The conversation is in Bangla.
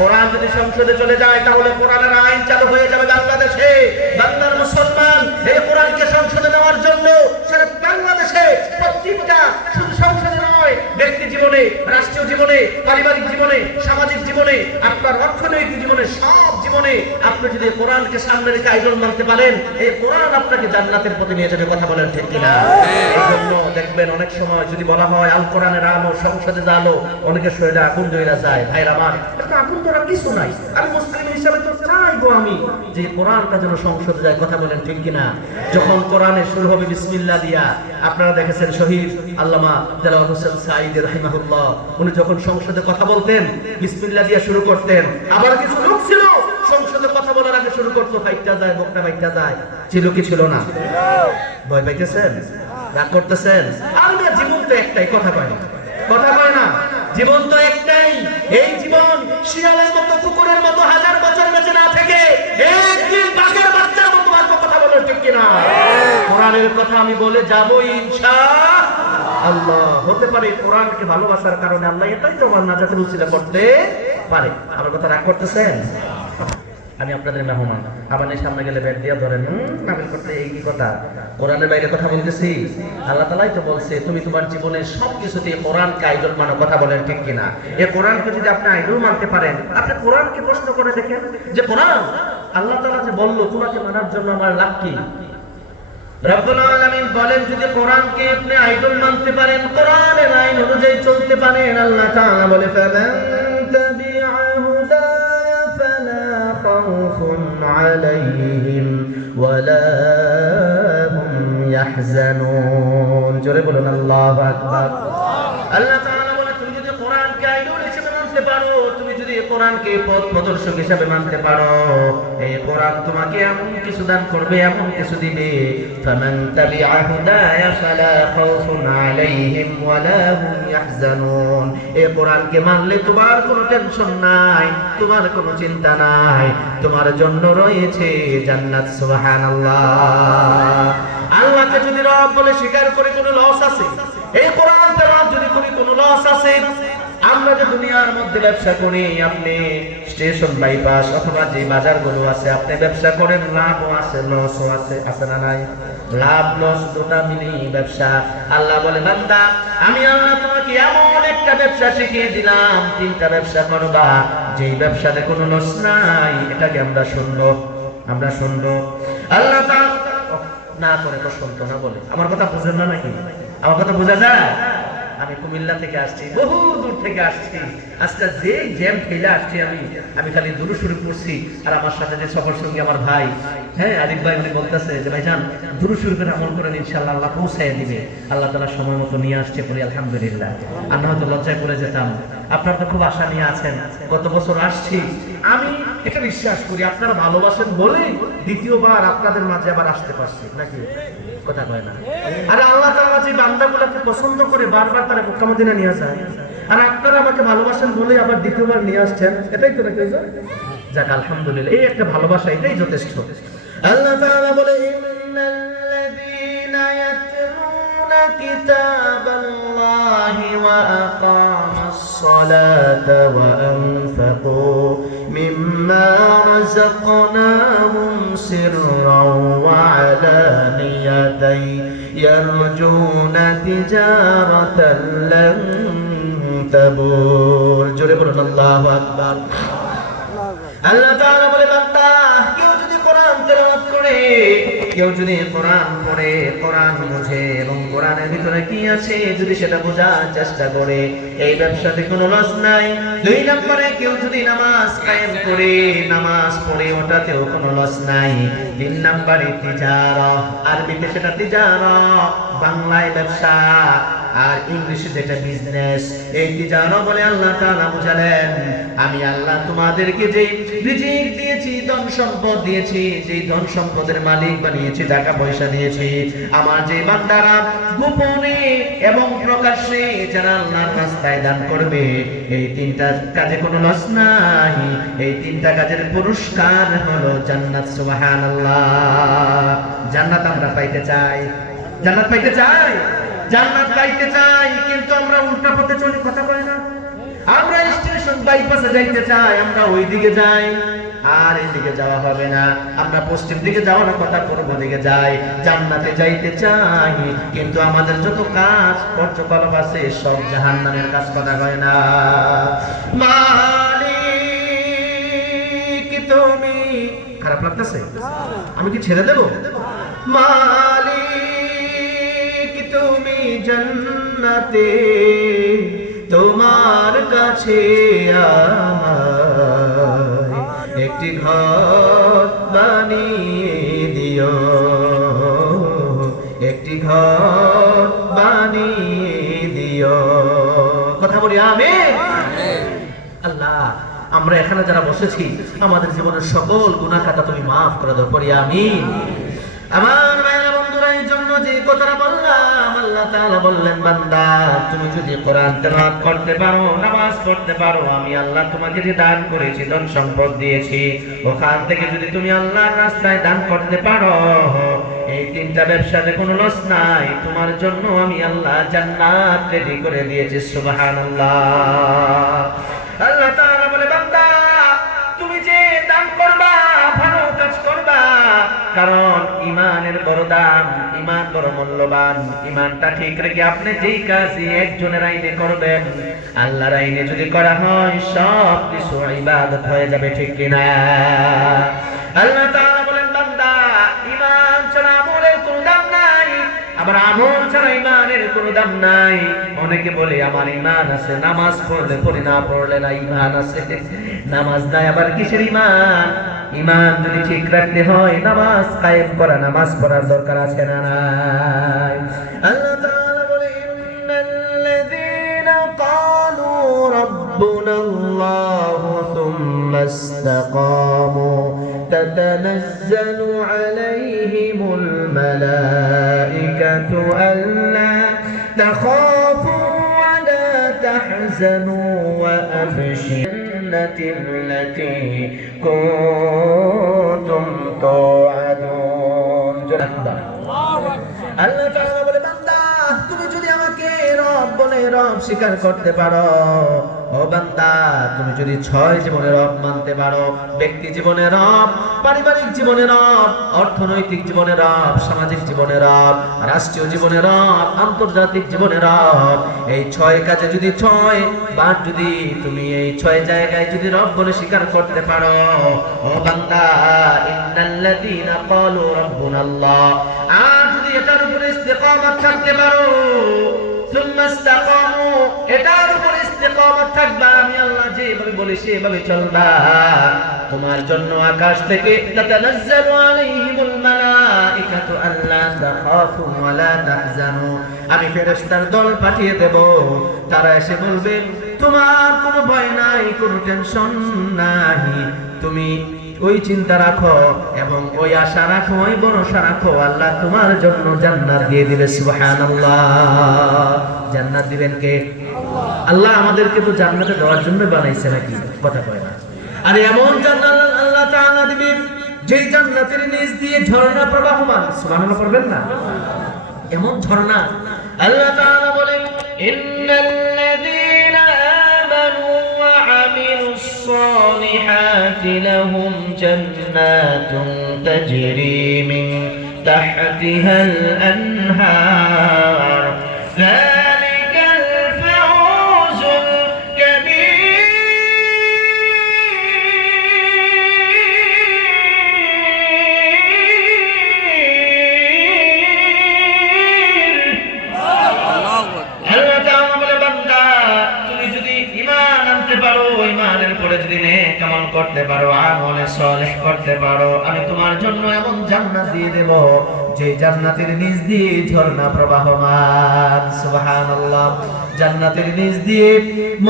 কোরআন যদি সংসদে চলে যায় তাহলে কোরআনের আইন চালু হয়ে যাবে বাংলাদেশে। বাংলার মুসলমান এই কোরআনকে সংসদে নেওয়ার জন্য সারা বাংলাদেশে প্রত্যেকটা, শুধু সংসদে নয়, ব্যক্তি জীবনে, রাষ্ট্রীয় জীবনে, পারিবারিক জীবনে, সামাজিক জীবনে, আপনার অর্থনৈতিক জীবনে, সব জীবনে আপনি যদি কোরআনকে সামনে রেখে আইডল মানতে পারেন, এই কোরআন আপনাকে জান্নাতের পথে নিয়ে যাবে। কথা বলেন ঠিক কিনা? এই জন্য দেখবেন অনেক সময় যদি বলা হয় আল কোরআনের আলো সংসদে জালো, অনেকে শরীরে আগুন ধরে যায়। ভাইরা আমার, এটা আগুন ধরা কিছু নাই। আমি মুসলিম হিসাবে তো চাইবো আমি যে কোরআনটা যেন সংসদে যায়। কথা বলেন ঠিক কিনা? যখন কোরআনে শুরু হবে বিসমিল্লাহ দিয়া, আপনারা দেখেছেন শহীদ আল্লামা দেলাওয়ার হোসেন সাঈদী রাহিমাহুল্লাহ, উনি যখন সংসদে কথা বলতেন বিসমিল্লাহ দিয়া শুরু করতেন। আবার কিছু লোক ছিল সংসদে কথা বলার আগে শুরু করতো ফাইটটা যায়, বকটা ফাইটটা যায়। ছিল কি ছিল না? ভয় পাইতেছেন? রাগ করতেছেন? আমরা জীবন তো একটাই, কথা কয় না, কথা কয় না। জীবন তো একটাই। এই জীবন শিয়ালের মতো, কুকুরের মতো হাজার বছর বেঁচে না থেকে একদিন বাঘের বাচ্চার মতো বাঁচবো। কথা বলেন ঠিক কিনা? কোরআনের কথা আমি বলে যাবো ইনশাআল্লাহ। হতে পারে কোরআনকে ভালোবাসার কারণে আল্লাহ এটাই তোমার নাজাতের উসিলা করতে পারে। আমার কথা রাগ করতেছেন? আমি আপনাদের মেহমান, আমার সামনে গেলে ব্যাট দিয়ে ধরেন নাবিল করতে, এই কি কথা? কোরআনের বাইরে কথা বলতেছি? আল্লাহ তাআলাই তো বলছে তুমি তোমার জীবনের সবকিছুতে কোরআনকে আইডল মানো। কথা বলেন ঠিক কিনা? এই কোরআনকে যদি আপনি আইডল মানতে পারেন, আপনি কোরআনকে প্রশ্ন করে দেখেন যে কোরআন আল্লাহ তাআলা যে বলল তোমাকে মানার জন্য আমার লাভ কি? রব্বুল আলামিন বলেন যদি কোরআনকে আপনি আইডল মানতে পারেন, কোরআনের আইন অনুযায়ী চলতে পারেন, আল্লাহ তাআলা বলে ফামান তাবিআ হুদায়া ফালা খাউফুন আলাইহিম ওয়ালা হুম ইয়াহজানুন। জোরে বলুন আল্লাহু আকবার। আল্লাহ তাআলা বলে তুমি যদি কোরআনকে আইডল হিসেবে মানতে পারো, তুমি যদি কোরআনকে পথ প্রদর্শক হিসেবে মানতে পারো, এই কোরআন তোমাকে এমন কিছু দান করবে, এমন কিছু দিবে। ফামান তাবিআ হুদায়া ফালা খাউফুন আলাইহিম ওয়ালা হুম ইয়াহজানুন। এই কোরআনকে মানলে তোমার কোনো টেনশন নাই, তোমার কোনো চিন্তা নাই, তোমার জন্য রয়েছে জান্নাত। সুবহানাল্লাহ। আল্লাহকে যদি রব বলে স্বীকার করে কোনো লস আছে? এই কোরআন তেলাওয়াত যদি করি কোনো লস আছে? আমরা যে দুনিয়ার মধ্যে ব্যবসা করি, আপনি স্টেশন বাইপাস অথবা যে বাজারগুলো আছে আপনি ব্যবসা করেন, লাভও আছে লসও আছে, আছে না নাই? লাভ লস দুটা মিলিয়ে ব্যবসা। আল্লাহ বলে বান্দা আমি আল্লাহ তোমাকে এমন একটা ব্যবসা শিখিয়ে দিলাম, তিনটা ব্যবসা করবা, যেই ব্যবসাতে কোনো লস নাই। এটাকে আমরা শুনবো, আমরা শুনবো। আল্লাহ না করে তো শুনতো না বলে। আমার কথা বুঝেন না নাকি? আমার কথা বোঝা যায়? আমি কুমিল্লা থেকে আসছি, বহু দূর থেকে আসছি। আজকে যে জ্যাম ফেলে আসছি আমি খালি দুরূদ শরীফ পড়ছি। আর আমার সাথে যে সফর সঙ্গী আমার ভাই, হ্যাঁ আরিফ ভাই, উনি বলতেছে যে ভাইজান দুরূদ শরীফের আমল করেন, ইনশাআল্লাহ আল্লাহ পৌঁছায় দিবে। আল্লাহ তাআলা সময় মতো নিয়ে আসছে, বলি আলহামদুলিল্লাহ। আমরা হয়তো লজ্জায় পড়ে যেতাম। আপনারা তো খুব আশা নিয়ে আছেন, গত বছর আসছি। আমি এটা বিশ্বাস করি আপনারা ভালোবাসেন বলে দ্বিতীয়বার আপনাদের মাঝে আবার আসতে পারছি, নাকি? কথা কয় না? আর আল্লাহ তাআলা যে বান্দাগুলোকে পছন্দ করে বারবার তারা মক্কা মদিনা নিয়ে যায়, আর আপনারা আমাকে ভালোবাসেন বলে আবার দ্বিতীয়বার নিয়ে আসছেন, এটাই তো নাকি? যাক আলহামদুলিল্লাহ, এই একটা ভালোবাসা, এটাই যথেষ্ট। আল্লাহ তাআলা বলে ইন্নাল্লাযীনা ইয়াতলুনা কিতাবাল্লাহি ওয়া আকামাস সালাতা ওয়া আনফাকু মিম্মা রাযাকনাহুম সিররাও ওয়া আলানিয়াতান ইয়ারজুনা তিজারাতান লান তাবুর। জোরে বলুন আল্লাহু আকবার। আল্লাহ তাআলা বলে বান্দা কেউ যদি কোরআন তেলাওয়াত করে, কেউ যদি কোরআন পড়ে, কোরআন বুঝে এবং কোরআনের ভিতরে কি আছে যদি সেটা বোঝার চেষ্টা করে, এই ব্যবসাতে কোনো লস নাই। দুই নম্বরে কেউ যদি নামাজ কায়েম করে, নামাজ পড়ে, ওটাতেও কোনো লস নাই। তিন নম্বরে তিজারা, আরবিতে সেটা তিজারা, বাংলায় ব্যবসা, আর ইংলিশে যেটা বিজনেস। এই তিজারা বলে আল্লাহ তাআলা বুঝালেন আমি আল্লাহ তোমাদেরকে যেই রিজিক দিয়েছি, ধন সম্পদ দিয়েছি, যেই ধন সম্পদের মালিক বানিয়েছি, টাকা পয়সা দিয়েছি, আমার যে বান্দারা গোপনে এবং প্রকাশ্যে যারা আল্লাহর রাস্তায় দান করবে, এই তিনটা কাজে কোনো লস নাই। এই তিনটা কাজের পুরস্কার হলো জান্নাত। সুবহানাল্লাহ। জান্নাত আমরা পাইতে চাই, জান্নাত পাইতে চাই, জান্নাত পাইতে চাই, কিন্তু আমরা উল্টা পথে চলি। কথা কয় না? আমরা বাইপাসে যাইতে চায় আমরা ওই দিকে যাই, আর এদিকে যাওয়া হবে না, আমরা পশ্চিম দিকে যাওয়ার কথা পূর্ব দিকে যাই, জান্নাতে যাইতে চাই, কিন্তু আমাদের যত কাজ কার্যকলাপ আছে সব জাহান্নামের কাজ, কথা কয় না। মালিক তুমি, খারাপ লাগতেছে? আমি কি ছেড়ে দেব? মালিক তুমি জান্নাতে, তোমার কাছে আমায় একটি ঘর বানিয়ে দিও, একটি ঘর বানিয়ে দিও। কথা বলি আমিন। আল্লাহ, আমরা এখানে যারা বসেছি আমাদের জীবনের সকল গুনাহ খাতা তুমি মাফ করে দাও, পড়ি আমিন। আমার ভাইরা বন্ধুরা, এই জন্য যে কথাটা বললাম, আল্লাহ তাআলা বললেন, বান্দা তুমি যদি কোরআন তেলাওয়াত করতে পারো, নামাজ পড়তে পারো, আমি আল্লাহ তোমাকে যে দান করেছি, ধন সম্পদ দিয়েছি, ওখান থেকে যদি তুমি আল্লাহর রাস্তায় দান করতে পারো, এই তিনটা ব্যবসাতে কোনো লস নাই, তোমার জন্য আমি আল্লাহ জান্নাত রেডি করে দিয়েছি। সুবহানাল্লাহ। আল্লাহ তাআলা বলে, বান্দা তুমি যে দান করবা, ভালো কাজ করবা, কারণ ইমানের বড় দাম, ইমান বড় মূল্যবান। ইমানটা ঠিক রেখে আপনি যেই কাজই একজনের আইনে করবেন, আল্লাহর আইনে যদি করা হয় সব কিছু ইবাদত হয়ে যাবে, ঠিক কিনা? আল্লাহ তাআলা বলেন, বান্দা ইমান ছাড়া আমলের কোনো দাম নাই, আবার আমল ছাড়া ইমানের কোনো দাম নাই। অনেকে বলে আমার ইমান আছে, নামাজ পড়লে পড়ি, না পড়লে না, ইমান আছে। নামাজ নাই আবার কিসের ইমান? ইমান যদি ঠিক রাখতে হয় নামাজ কায়েম করা, নামাজ পড়ার দরকার আছে না নাই? আল্লাহ তাআলা বলে, ইন্নাল্লাযীনা ক্বালু রাব্বুনাল্লাহু সুম্মা ইসতাকামু তাতানাজ্জালু আলাইহিমুল মালাইকাতু আল্লা তাখাফু ওয়া লা তাহজানু ওয়া আবশিরু التي كنتم توعدون। আল্লাহ তাআলা বলে, বান্দা তুমি যদি আমাকে রব বলে রব স্বীকার করতে পারো, ও বান্দা তুমি যদি 6 জীবনের রব মানতে পারো, ব্যক্তি জীবনের রব, পারিবারিক জীবনের রব, অর্থনৈতিক জীবনের রব, সামাজিক জীবনের রব, রাষ্ট্রীয় জীবনের রব, আন্তর্জাতিক জীবনের রব, এই 6 কাজে যদি 6 বার যদি তুমি এই 6 জায়গায় যদি রব বলে স্বীকার করতে পারো, ও বান্দা ইন্নাল্লাযীনা ক্বালু রাব্বুনাল্লাহ, আর যদি এটার উপরে ইস্তিকামত থাকতে পারো, সুম্মা ইসতাকামু, এটার উপরে ইস্তিকামত থাকবা, আমি আল্লাহ যেভাবে বলি সেভাবে চলবা, তোমার জন্য আকাশ থেকে তাতানাজ্জালু আলাইহিমুল মালাইকাতু আল্লা তাখাফু ওয়া লা তাহজানু, আমি ফেরেশতার দল পাঠিয়ে দেব, তারা এসে বলবে তোমার কোনো ভয় নাই, কোনো টেনশন নাই, তুমি ওই চিন্তা রাখো এবং ওই আশা রাখো, ওই ভরসা রাখো, আল্লাহ তোমার জন্য জান্নাত দিয়ে দিবে। সুবহানাল্লাহ। জান্নাত দিবেন কে? আল্লাহ। আমাদেরকে তো জান্নাতে দেওয়ার জন্য বানাইছে নাকি? কথা কয় না। আর এমন জান্নাত আল্লাহ তাআলা দিবে যেই জান্নাতের নিচ দিয়ে ঝর্ণা প্রবাহমান। সুবহানাল্লাহ পড়বেন না? এমন ঝর্ণা আল্লাহ তাআলা বলেন, ইন্নাল্লাযীনা আমানু ওয়া আমিলুস সালিহাতি লাহুম জান্নাতুন তাজরি মিন তাহতিহাল আনহার, যালিকাল ফাওজুল কাবীর। আল্লাহ তাআলা বলে, বান্দা তুমি যদি ঈমান আনতে পারো, ঈমানের পরে যদি নেক আমল করতে পারো, আমলে সালেহ করতে পারো, আমি তোমার জন্য এমন জান্নাত দিয়ে দেব যে জান্নাতের নিচ দিয়ে ঝর্ণা প্রবাহমান। সুবহানাল্লাহ। জান্নাতের নিচ দিয়ে